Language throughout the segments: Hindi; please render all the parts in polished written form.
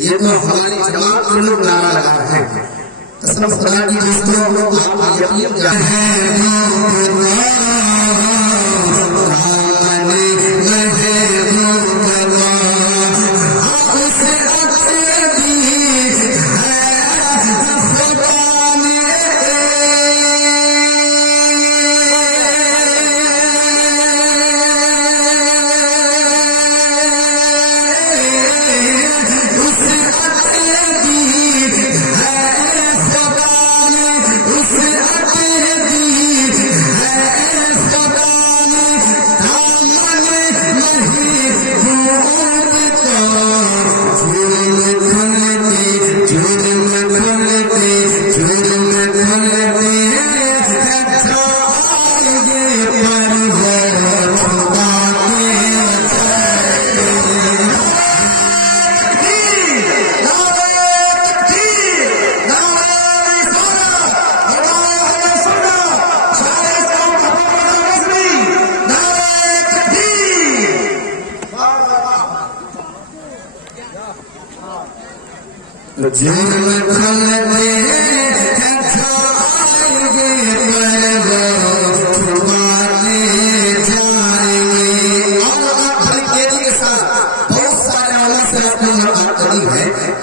ये तो हमारी जमात के लोग नारा लगा रहे हैं। कसम खुदा की दोस्तों, आप यकीन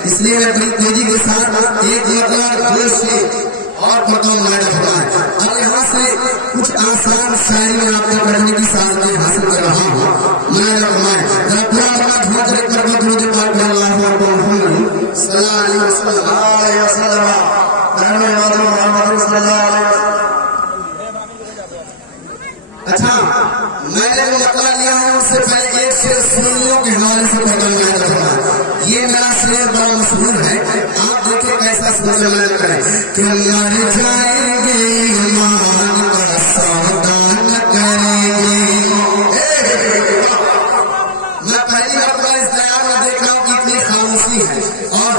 इसलिए मैं बड़ी तेजी के साथ एक और अब यहाँ से कुछ आसान शायरी आपको पढ़ने की सामने हासिल कर रहा हूँ। अच्छा, मैंने मकला लिया हूँ, उससे पहले एक शेर सुनियों के हवाले से ये मेरा शेर बड़ा मशहूर है। आप देखिए कैसा सुनने में करें कि मर जाएंगे ईमान का सौदा न करेंगे। मैं पहली बार इस दया में देख रहा हूँ कि इतनी खामोशी है और